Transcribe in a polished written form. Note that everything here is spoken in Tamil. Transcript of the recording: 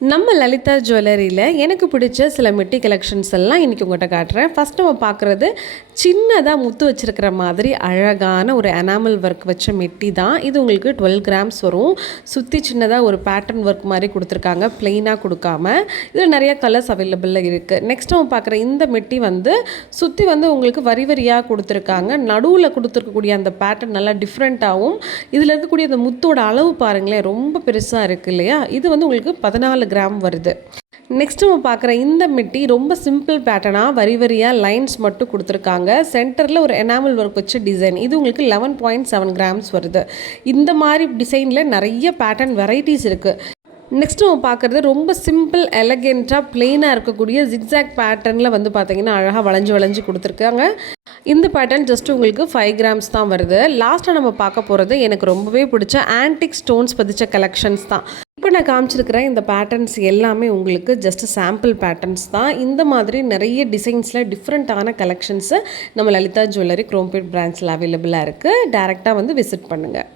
நம்ம லலிதா ஜுவல்லரியில் எனக்கு பிடிச்ச சில மெட்டி கலெக்ஷன்ஸ் எல்லாம் இன்றைக்கி உங்கள்கிட்ட காட்டுறேன். ஃபஸ்ட் நம்ம பார்க்குறது சின்னதாக முத்து வச்சுருக்கிற மாதிரி அழகான ஒரு எனாமல் ஒர்க் வச்ச மெட்டி தான். இது உங்களுக்கு 12 கிராம்ஸ் வரும். சுற்றி சின்னதாக ஒரு பேட்டர்ன் ஒர்க் மாதிரி கொடுத்துருக்காங்க, ப்ளெயினாக கொடுக்காம. இதில் நிறைய கலர்ஸ் அவைலபிளாக இருக்குது. நெக்ஸ்ட் நம்ம பார்க்குற இந்த மெட்டி சுற்றி உங்களுக்கு வரி வரியாக கொடுத்துருக்காங்க. நடுவில் கொடுத்துருக்கக்கூடிய அந்த பேட்டர்ன் நல்லா டிஃப்ரெண்ட்டாகவும், இதில் இருக்கக்கூடிய அந்த முத்தோட அளவு பாருங்களேன், ரொம்ப பெருசாக இருக்குது இல்லையா? இது உங்களுக்கு 14 கிராம் வருது. நெக்ஸ்ட் நம்ம பார்க்குற இந்த மெட்டி ரொம்ப சிம்பிள் பேட்டர்னாக வரி வரியாக லைன்ஸ் மட்டும் கொடுத்துருக்காங்க. சென்டரில் ஒரு எனாமல் ஒர்க் வச்ச டிசைன். இது உங்களுக்கு 11.7 கிராம்ஸ் வருது. இந்த மாதிரி டிசைனில் நிறைய பேட்டர்ன் வெரைட்டிஸ் இருக்குது. நெக்ஸ்ட் நம்ம பார்க்குறது ரொம்ப சிம்பிள் எலகெண்ட்டாக ப்ளெயினாக இருக்கக்கூடிய ஜிக்ஸாக் பேட்டர்னில் பார்த்தீங்கன்னா அழகாக வளைஞ்சு கொடுத்துருக்காங்க. இந்த பேட்டர்ன் ஜஸ்ட் உங்களுக்கு 5 கிராம்ஸ் தான் வருது. லாஸ்ட்டாக நம்ம பார்க்க போகிறது எனக்கு ரொம்பவே பிடிச்ச ஆன்டிக் ஸ்டோன்ஸ் பதிச்ச கலெக்ஷன்ஸ் தான். இப்போ நான் காமிச்சிருக்கிற இந்த பேட்டர்ன்ஸ் எல்லாமே உங்களுக்கு ஜஸ்ட் சாம்பிள் பேட்டர்ன்ஸ் தான். இந்த மாதிரி நிறைய டிசைன்ஸில் டிஃப்ரெண்ட்டான கலெக்ஷன்ஸு நம்ம லலிதா ஜுவல்லரி குரோம்பேட் பிரான்ச்சில் அவைலபிளாக இருக்குது. டேரெக்டாக விசிட் பண்ணுங்கள்.